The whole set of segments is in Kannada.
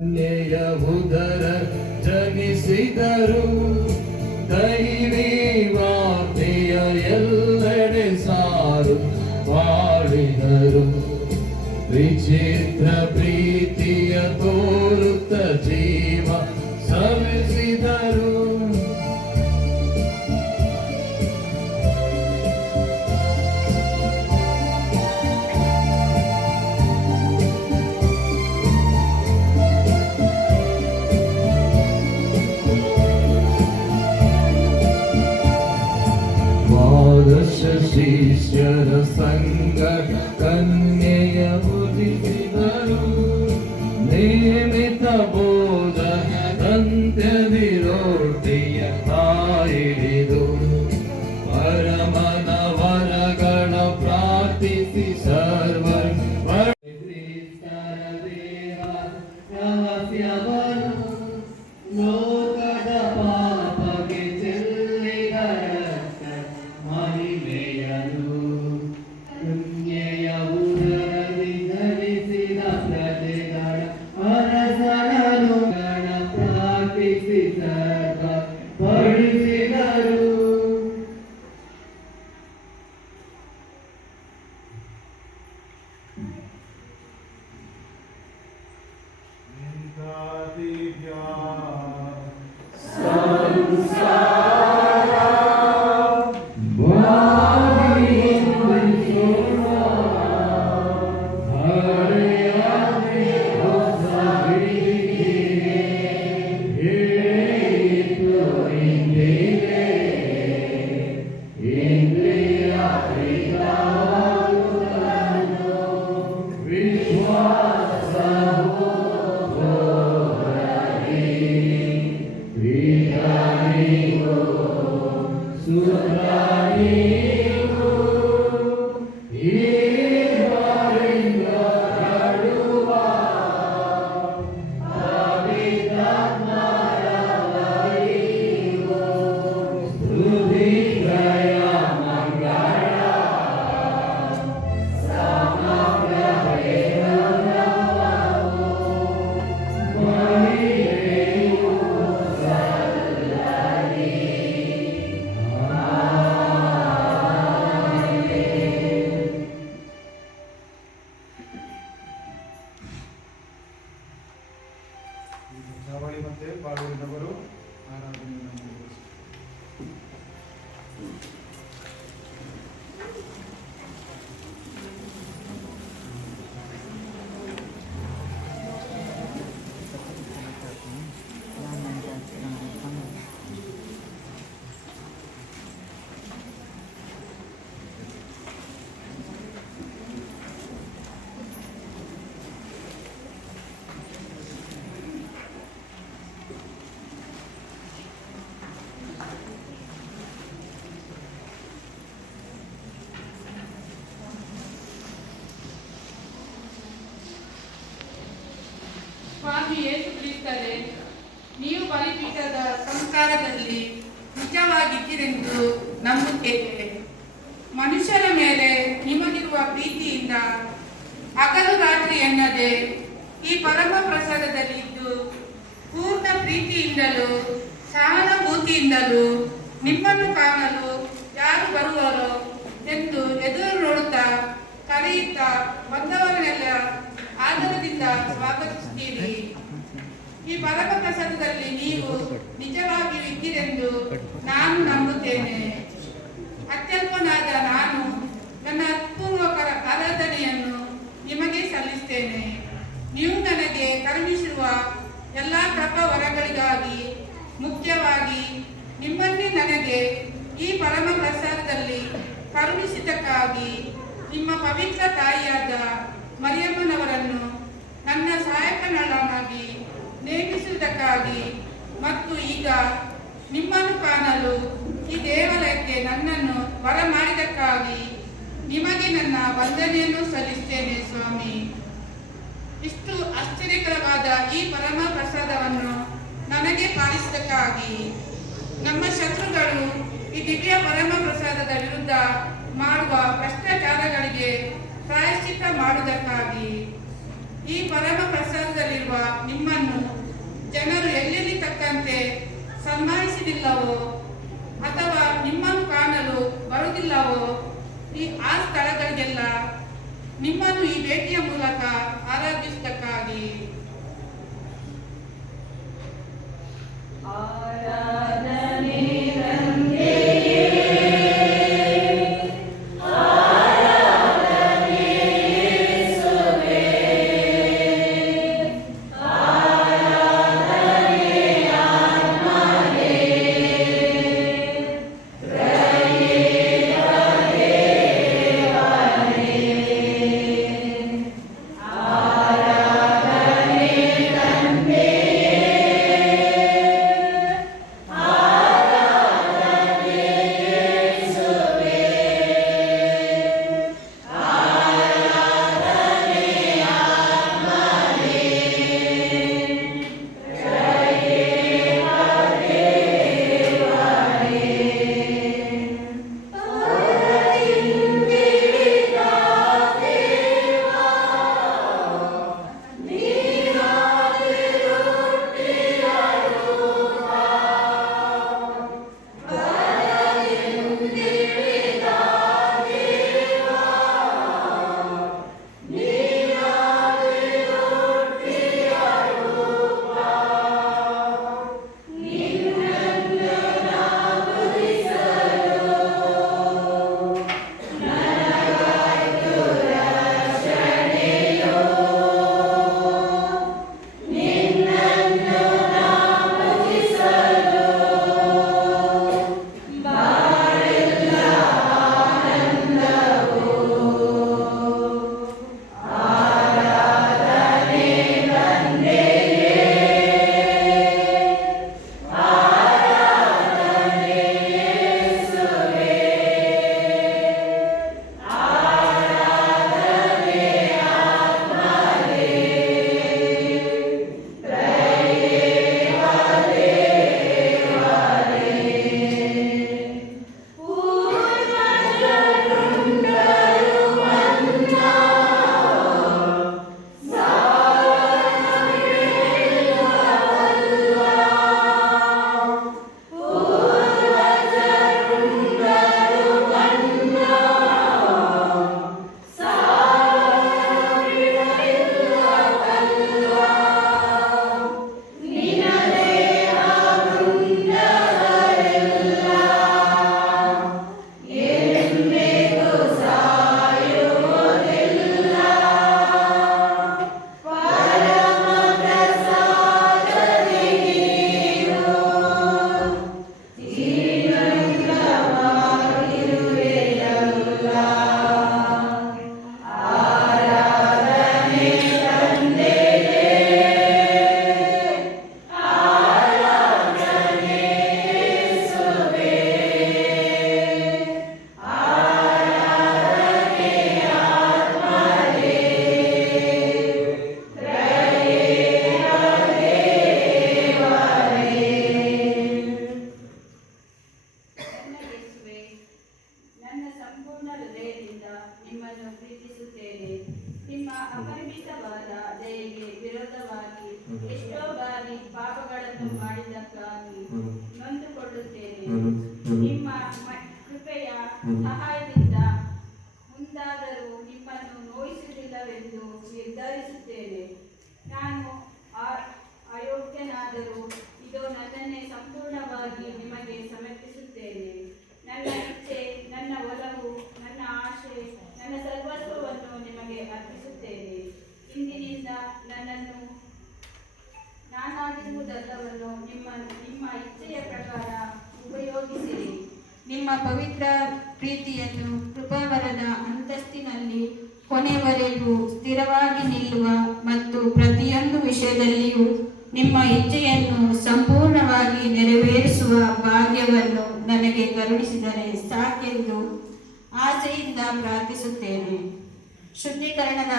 ಉದರ ಜನಿಸಿದರು ದೈವಿ ವಾರ್ತೆಯ ಎಲ್ಲೆಡೆ ಸಾರು ಮಾಡಿದರು. ವಿಚಿತ್ರ ಪ್ರೀತಿಯ ತೋರುತ್ತ ಜೀವ ಸವಿಸಿದರು. ಶಿಷ್ಯರ ಸಂಗ ಕನ್ಯೆಯ ಉದಿಸಿದರು. ನೇಮಿತ ಬೋಧನದಂತೆ ರೊಟ್ಟಿಯ ಹಿಡಿದು ಪರಮನ ವರಗಳ ಪ್ರಾರ್ಥಿಸಿ ಸರ್ವರ ಲೋಕದ ಪಾಪಕ್ಕೆ ಚೆಲ್ಲಿದ ಮಹಿಮೆಯನು ಕನ್ಯೆಯ ಉದರದಿ ಧರಿಸಿದ ಪ್ರಜೆಗಳ ಅರಸನನು ಗಣ ಪ್ರಾರ್ಥಿಸಿ ಸರ್ವ ಪಡಿಸಿದರು. ಮತ್ತೆ ಪಾಲ್ಗೊಂಡವರು ಆರಾಧನೆಯನ್ನು ಸ್ವಾಮಿ ಯೇಸು ಕ್ರಿಸ್ತರೇ, ನೀವು ಬಲಿಪೀಠದ ಸಂಸ್ಕಾರದಲ್ಲಿ ನಿಜವಾಗಿದ್ದೀರೆಂದು ನಂಬುತ್ತೇವೆ. ಮನುಷ್ಯರ ಮೇಲೆ ನಿಮಗಿರುವ ಪ್ರೀತಿಯಿಂದ ಹಗಲು ರಾತ್ರಿ ಎನ್ನದೆ ಈ ಪರಮ ಪ್ರಸಾದದಲ್ಲಿ ಇದ್ದು ಪೂರ್ಣ ಪ್ರೀತಿಯಿಂದಲೂ ಸಹಾನುಭೂತಿಯಿಂದಲೂ ನಿಮ್ಮನ್ನು ಕಾಣಲು ಯಾರು ಬರುವರೋ ಎಂದು ಎದುರು ನೋಡುತ್ತಾ ಕರೆಯುತ್ತಾ ಬಂದವರನ್ನೆಲ್ಲ ಆದರದಿಂದ ಸ್ವಾಗತಿಸುತ್ತೀರಿ. ಈ ಪರಮ ಪ್ರಸಾದದಲ್ಲಿ ನೀವು ನಿಜವಾಗಿಯೂ ಇದ್ದೀರೆಂದು ನಾನು ನಂಬುತ್ತೇನೆ. ಅತ್ಯಲ್ಪನಾದ ನಾನು ನನ್ನ ಅಪೂರ್ವಕ ಆರಾಧನೆಯನ್ನು ನಿಮಗೆ ಸಲ್ಲಿಸುತ್ತೇನೆ. ನೀವು ನನಗೆ ಕರುಣಿಸಿರುವ ಎಲ್ಲ ಕೃಪಾ ವರಗಳಿಗಾಗಿ, ಮುಖ್ಯವಾಗಿ ನಿಮ್ಮನ್ನೇ ನನಗೆ ಈ ಪರಮ ಪ್ರಸಾದದಲ್ಲಿ ಕರುಣಿಸಿದ್ದಕ್ಕಾಗಿ ನಿಮ್ಮ ಪವಿತ್ರ ತಾಯಿಯಾದ ಮರಿಯಮ್ಮನವರನ್ನು ನನ್ನ ಸಹಾಯಕನನ್ನಾಗಿ ನೇಮಿಸುವುದಕ್ಕಾಗಿ ಮತ್ತು ಈಗ ನಿಮ್ಮನ್ನು ಕಾಣಲು ಈ ದೇವಾಲಯಕ್ಕೆ ನನ್ನನ್ನು ಬರಮಾಡಿದ್ದಕ್ಕಾಗಿ ನಿಮಗೆ ನನ್ನ ವಂದನೆಯನ್ನು ಸಲ್ಲಿಸುತ್ತೇನೆ. ಸ್ವಾಮಿ, ಇಷ್ಟು ಆಶ್ಚರ್ಯಕರವಾದ ಈ ಪರಮ ಪ್ರಸಾದವನ್ನು ನನಗೆ ಪಾಲಿಸಿದ್ದಕ್ಕಾಗಿ, ನಮ್ಮ ಶತ್ರುಗಳು ಈ ದಿವ್ಯ ಪರಮ ಪ್ರಸಾದದ ವಿರುದ್ಧ ಮಾಡುವ ಭ್ರಷ್ಟಾಚಾರಗಳಿಗೆ ಪ್ರಾಯಶ್ಚಿತ್ತ ಮಾಡುವುದಕ್ಕಾಗಿ, ಈ ಈ ಪರಮ ಪ್ರಸಾದದಲ್ಲಿರುವ ನಿಮ್ಮನ್ನು ಜನರು ಎಲ್ಲೆಲ್ಲಿ ತಕ್ಕಂತೆ ಸನ್ಮಾನಿಸಲಿಲ್ಲವೋ ಅಥವಾ ನಿಮ್ಮನ್ನು ಕಾಣಲು ಬರುವುದಿಲ್ಲವೋ ಆ ಸ್ಥಳಗಳಿಗೆಲ್ಲ ನಿಮ್ಮನ್ನು ಈ ಭೇಟಿಯ ಮೂಲಕ ಆರಾಧಿಸುವುದಕ್ಕಾಗಿ ಸಹಾಯದಿಂದ ಮುಂದಾದರೂ ನಿಮ್ಮನ್ನು ನೋಯಿಸುವುದಿಲ್ಲವೆಂದು ನಿರ್ಧರಿಸುತ್ತೇನೆ. ನಾನು ಅಯೋಗ್ಯನಾದರೂ ಇದು ನನ್ನನ್ನೇ ಸಂಪೂರ್ಣವಾಗಿ ನಿಮಗೆ ಸಮರ್ಪಿಸುತ್ತೇನೆ. ನನ್ನ ಇಚ್ಛೆ, ನನ್ನ ಒಲವು, ನನ್ನ ಆಶೆ, ನನ್ನ ಸರ್ವಸ್ವವನ್ನು ನಿಮಗೆ ಅರ್ಪಿಸುತ್ತೇನೆ. ಇಂದಿನಿಂದ ನನ್ನನ್ನು ನಾನಾಗಿರುವುದೆಲ್ಲವನ್ನು ನಿಮ್ಮ ಇಚ್ಛೆಯ ಪ್ರಕಾರ ಉಪಯೋಗಿಸಿರಿ. ನಿಮ್ಮ ಪವಿತ್ರ ಪ್ರೀತಿಯನ್ನು ಕೃಪಾವರದ ಅಂತಸ್ತಿನಲ್ಲಿ ಕೊನೆವರೆಗೂ ಸ್ಥಿರವಾಗಿ ನಿಲ್ಲುವ ಮತ್ತು ಪ್ರತಿಯೊಂದು ವಿಷಯದಲ್ಲಿಯೂ ನಿಮ್ಮ ಇಚ್ಛೆಯನ್ನು ಸಂಪೂರ್ಣವಾಗಿ ನೆರವೇರಿಸುವ ಭಾಗ್ಯವನ್ನು ನನಗೆ ಕರುಣಿಸಿದರೆ ಸಾಕೆಂದು ಆಸೆಯಿಂದ ಪ್ರಾರ್ಥಿಸುತ್ತೇನೆ. ಶುದ್ಧೀಕರಣದ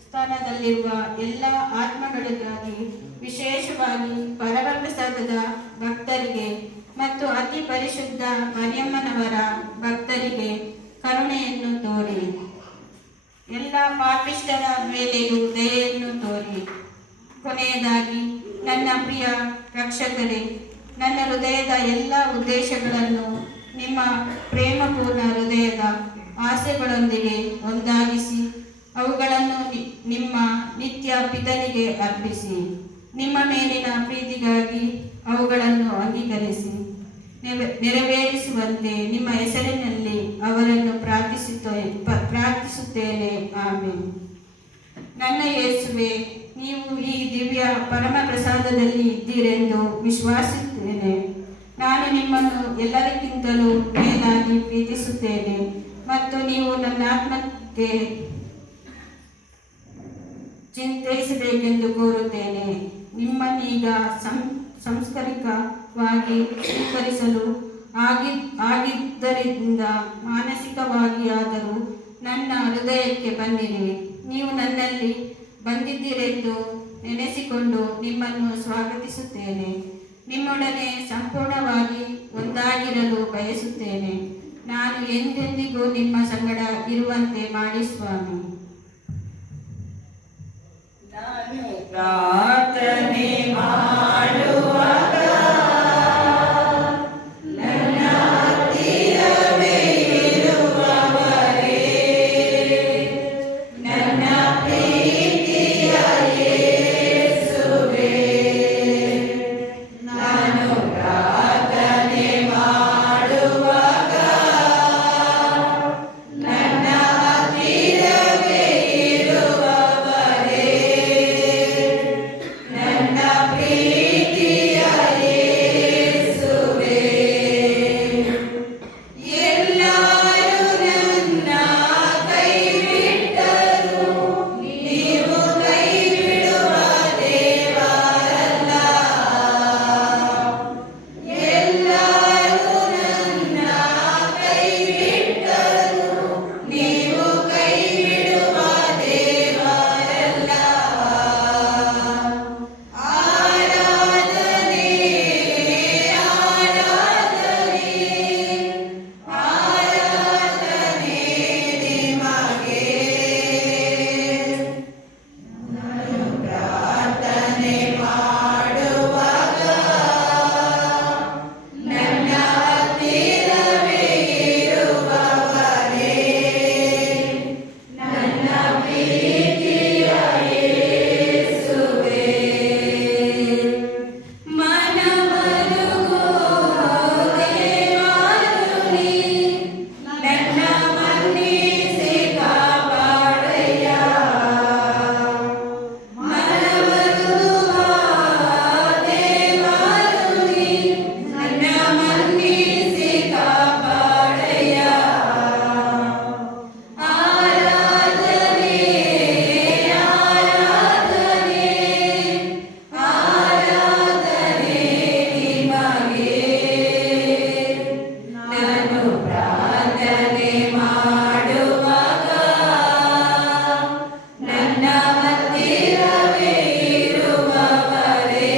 ಸ್ಥಾನದಲ್ಲಿರುವ ಎಲ್ಲ ಆತ್ಮಗಳಿಗಾಗಿ, ವಿಶೇಷವಾಗಿ ಪರಮಪ್ರಸಾದದ ಭಕ್ತರಿಗೆ ಮತ್ತು ಅತಿ ಪರಿಶುದ್ಧ ಮರಿಯಮ್ಮನವರ ಭಕ್ತರಿಗೆ ಕರುಣೆಯನ್ನು ತೋರಿ. ಎಲ್ಲ ಪಾಪಿಷ್ಠರ ಮೇಲೆಯೂ ದಯೆಯನ್ನು ತೋರಿ. ಕೊನೆಯದಾಗಿ ನನ್ನ ಪ್ರಿಯ ರಕ್ಷಕರೇ, ನನ್ನ ಹೃದಯದ ಎಲ್ಲ ಉದ್ದೇಶಗಳನ್ನು ನಿಮ್ಮ ಪ್ರೇಮಪೂರ್ಣ ಹೃದಯದ ಆಸೆಗಳೊಂದಿಗೆ ಒಂದಾಗಿಸಿ ಅವುಗಳನ್ನು ನಿಮ್ಮ ನಿತ್ಯ ಪಿತನಿಗೆ ಅರ್ಪಿಸಿ. ನಿಮ್ಮ ಮೇಲಿನ ಪ್ರೀತಿಗಾಗಿ ಅವುಗಳನ್ನು ಅಂಗೀಕರಿಸಿ ನೆರವೇರಿಸುವಂತೆ ನಿಮ್ಮ ಹೆಸರಿನಲ್ಲಿ ಅವರನ್ನು ಪ್ರಾರ್ಥಿಸುತ್ತೇನೆ. ಆಮೆನ್. ನನ್ನ ಯೇಸುವೆ, ನೀವು ಈ ದಿವ್ಯ ಪರಮ ಪ್ರಸಾದದಲ್ಲಿ ಇದ್ದೀರೆಂದು ವಿಶ್ವಾಸಿಸುತ್ತೇನೆ. ನಾನು ನಿಮ್ಮನ್ನು ಎಲ್ಲರಿಗಿಂತಲೂ ಮೇಲಾಗಿ ಪ್ರೀತಿಸುತ್ತೇನೆ ಮತ್ತು ನೀವು ನನ್ನ ಆತ್ಮಕ್ಕೆ ಚಿಂತಿಸಬೇಕೆಂದು ಕೋರುತ್ತೇನೆ. ನಿಮ್ಮನ್ನೀಗ ಸಂಸ್ಕರಿಕವಾಗಿ ಸ್ವೀಕರಿಸಲು ಆಗಿದ್ದರಿಂದ ಮಾನಸಿಕವಾಗಿ ಆದರೂ ನನ್ನ ಹೃದಯಕ್ಕೆ ಬನ್ನಿರಿ. ನೀವು ನನ್ನಲ್ಲಿ ಬಂದಿದ್ದೀರೆಂದು ನೆನೆಸಿಕೊಂಡು ನಿಮ್ಮನ್ನು ಸ್ವಾಗತಿಸುತ್ತೇನೆ. ನಿಮ್ಮೊಡನೆ ಸಂಪೂರ್ಣವಾಗಿ ಒಂದಾಗಿರಲು ಬಯಸುತ್ತೇನೆ. ನಾನು ಎಂದೆಂದಿಗೂ ನಿಮ್ಮ ಸಂಗಡ ಇರುವಂತೆ ಮಾಡಿ ಸ್ವಾಮಿ. ನಾನು ಪ್ರಾರ್ಥನೆ ಮಾಡುವಾಗ ನನ್ನ ಹತ್ತಿರವೇ ಇರುವವರೇ, ನನ್ನ ಪ್ರೀತಿಯ ಯೇಸುವೇ, ನಾನು ಪ್ರಾರ್ಥನೆ ಮಾಡುವಾಗ ನನ್ನ ಹತ್ತಿರವೇ ಇರುವವರೇ, ನನ್ನ ಪ್ರೀತಿಯ ಯೇಸುವೇ, ಎಲ್ಲರೂ ನನ್ನ ಕೈ ಬಿಟ್ಟರು ನೀವು ಕೈ ಬಿಡುವ ದೇವರಲ್ಲ. ಎಲ್ಲರೂ ನನ್ನ ಕೈ ಬಿಟ್ಟರು ನೀವು ಕೈ ಬಿಡುವ ದೇವರಲ್ಲ. ಆರಾಧನೆ ಆರಾಧನೆ ಆರಾಧನೆ ನಿಮಗೆ. ನಾನು ಪ್ರಾರ್ಥನೆ ಮಾಡುವಾಗ ನನ್ನ ಹತ್ತಿರವೇ ಇರುವವರೇ, ನನ್ನ ಪ್ರೀತಿಯ ಯೇಸುವೇ, ಮನಮರುಗೋ ದೇವಾರುಣಿ, ನನ್ನ ಮನ್ನಿಸಿ ಕಾಪಾಡಯ್ಯ. ಮನಮರುಗುವ ದೇವಾರುಣಿ, ನನ್ನ ಮನ್ನಿಸಿ ಕಾಪಾಡಯ್ಯ. ಆರಾಧನೆ ಆರಾಧನೆ ಆರಾಧನೆ ನಿಮಗೆ. ನಾನು ಪ್ರಾರ್ಥನೆ ಮಾಡುವಾಗ ನನ್ನ ಹತ್ತಿರವೇ ಇರುವವರೇ,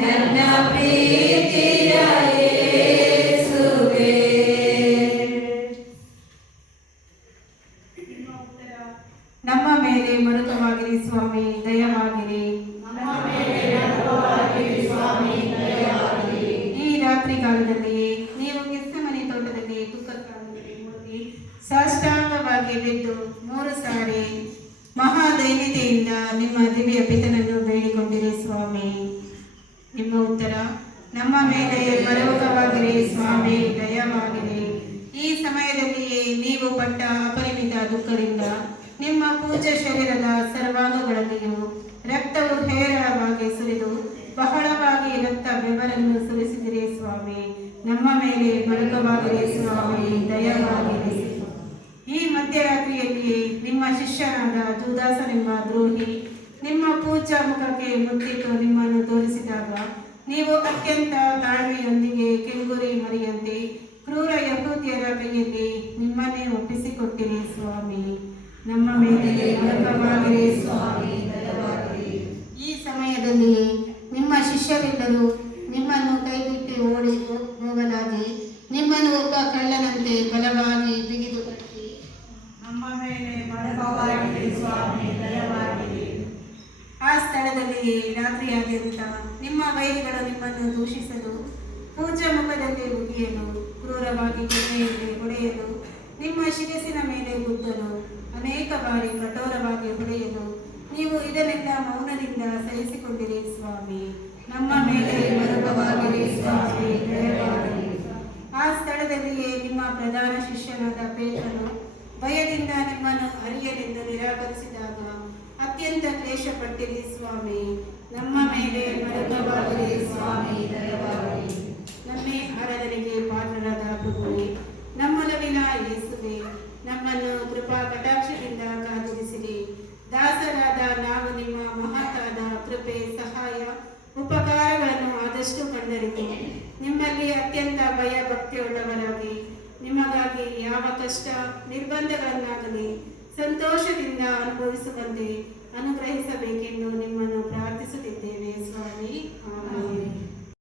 ನನ್ನ ಪ್ರೀತಿಯ ಯೇಸುವೇ. ನಮ್ಮ ಮೇಲೆ ಮರುಕವಾಗಿರಿ ಸ್ವಾಮಿ, ದಯವಾಗಿರಿ. ಈ ರಾತ್ರಿ ಕಾಲದಲ್ಲಿ ನೀವು ಗೆತ್ಸೆಮನೆ ತೋಟದಲ್ಲಿ ದುಃಖದ ಕಾಲದಲ್ಲಿ ಮುಳುಗಿ ಸಾಷ್ಟಾಂಗವಾಗಿ ಬಿದ್ದು 3 ಸಾರಿ ಮಹಾದೈನ್ಯತೆಯಿಂದ ನಿಮ್ಮ ದಿವ್ಯ ಪಿತನನ್ನು ಬೇಡಿಕೊಂಡಿರಿ ಸ್ವಾಮಿ. ನಿಮ್ಮ ಉತ್ತರ ನಮ್ಮ ಮೇಲೆ ಮರುಕವಾಗಿರಿ ಸ್ವಾಮಿ, ದಯವಾಗಿರಿ. ಈ ಸಮಯದಲ್ಲಿಯೇ ನೀವು ಪಟ್ಟ ಅಪರಿಮಿತ ದುಃಖದಿಂದ ನಿಮ್ಮ ಪೂಜ್ಯ ಶರೀರದ ಸರ್ವಾಂಗಗಳಲ್ಲಿಯೂ ರಕ್ತವು ಹೇರಳವಾಗಿ ಸುರಿದು ಬಹಳವಾಗಿ ರಕ್ತ ಬೆವರನ್ನು ಸುರಿಸಿದಿರಿ ಸ್ವಾಮಿ. ನಮ್ಮ ಮೇಲೆ ಮರುಕವಾಗಿರಿ ಸ್ವಾಮಿ, ದಯವಾಗಿರಿ. ಈ ಮಧ್ಯರಾತ್ರಿಯಲ್ಲಿ ನಿಮ್ಮ ಶಿಷ್ಯನಾದ ಜೂದಾಸನೆಂಬ ದ್ರೋಹಿ ನಿಮ್ಮ ಪೂಜ್ಯ ಮುಖಕ್ಕೆ ಮುತ್ತಿಟ್ಟು ನಿಮ್ಮನ್ನು ತೋರಿಸಿದಾಗ ನೀವು ಅತ್ಯಂತ ತಾಳ್ಮೆಯೊಂದಿಗೆ ಕೆಂಗುರಿ ಮರಿಯಂತೆ ಕ್ರೂರ ಯಹೂದ್ಯರ ಕೈಯಲ್ಲಿ ನಿಮ್ಮನ್ನೇ ಒಪ್ಪಿಸಿಕೊಟ್ಟಿರಿ ಸ್ವಾಮಿ. ನಮ್ಮ ಮೇಲೆ ಮರುಕವಾಗಿರಿ ಸ್ವಾಮಿ, ದಯವಾಗಿರಿ. ಈ ಸಮಯದಲ್ಲಿ ನಿಮ್ಮ ಶಿಷ್ಯರೆಲ್ಲರೂ ನಿಮ್ಮನ್ನು ಕೈಬಿಟ್ಟು ಓಡಿ ಹೋಗಲಾಗಿ ನಿಮ್ಮನ್ನು ಒಬ್ಬ ಕಳ್ಳನಂತೆ ಬಲವಾಗಿ ಬಿಗಿದು ಕಟ್ಟಿ ನಮ್ಮ ರಾತ್ರಿಯಾದ್ಯಂತ ನಿಮ್ಮ ವೈರಿಗಳು ನಿಮ್ಮನ್ನು ದೂಷಿಸಲು, ಪೂಜಾ ಮುಖದಲ್ಲಿ ಉಗಿಯಲು, ಕ್ರೂರವಾಗಿ ಹೊಡೆಯಲು, ನಿಮ್ಮ ಶಿರಸ್ಸಿನ ಮೇಲೆ ಗುದ್ದಲು, ಅನೇಕ ಬಾರಿ ಕಠೋರವಾಗಿ ಹೊಡೆಯಲು ನೀವು ಇದನ್ನೆಲ್ಲ ಮೌನದಿಂದ ಸಹಿಸಿಕೊಂಡಿರಿ ಸ್ವಾಮಿ. ನಮ್ಮ ಮೇಲೆ ಮರುಗವಾಗಿರಿ ಸ್ವಾಮಿ, ದಯಮಾಡಿ. ಆ ಸ್ಥಳದಲ್ಲಿಯೇ ನಿಮ್ಮ ಪ್ರಧಾನ ಶಿಷ್ಯನಾದ ಪೇತ್ರನು ಭಯದಿಂದ ನಿಮ್ಮನ್ನು ಅರಿಯಲೆಂದು ನಿರಾಕರಿಸಿದಾಗ ಅತ್ಯಂತ ಕ್ಲೇಶಪಟ್ಟಿರಿ ಸ್ವಾಮಿ. ನಮ್ಮ ಮೇಲೆ ಮರುಗವಾಗಿರಿ ಸ್ವಾಮಿ, ದಯಮಾಡಿ. ನಮ್ಮೇ ಆರಾಧನೆಗೆ ಪಾತ್ರರಾದ ಪ್ರಭುವೇ, ನಮ್ಮೊಲವಿನ ಯೇಸುವೆ, ನಮ್ಮನ್ನು ಕೃಪಾ ಕಟಾಕ್ಷದಿಂದ ಕಾದಿರಿಸಿರಿ. ದಾಸರಾದ ನಾವು ನಿಮ್ಮ ಮಹತ್ತಾದ ಕೃಪೆ, ಸಹಾಯ, ಉಪಕಾರಗಳನ್ನು ಆದಷ್ಟು ಕಂಡರಿತು ನಿಮ್ಮಲ್ಲಿ ಅತ್ಯಂತ ಭಯ ಭಕ್ತಿಯುಳ್ಳವರಾಗಿ ನಿಮಗಾಗಿ ಯಾವ ಕಷ್ಟ ನಿರ್ಬಂಧಗಳನ್ನಾಗಲಿ ಸಂತೋಷದಿಂದ ಅನುಭವಿಸುವಂತೆ ಅನುಗ್ರಹಿಸಬೇಕೆಂದು ನಿಮ್ಮನ್ನು ಪ್ರಾರ್ಥಿಸುತ್ತೇವೆ.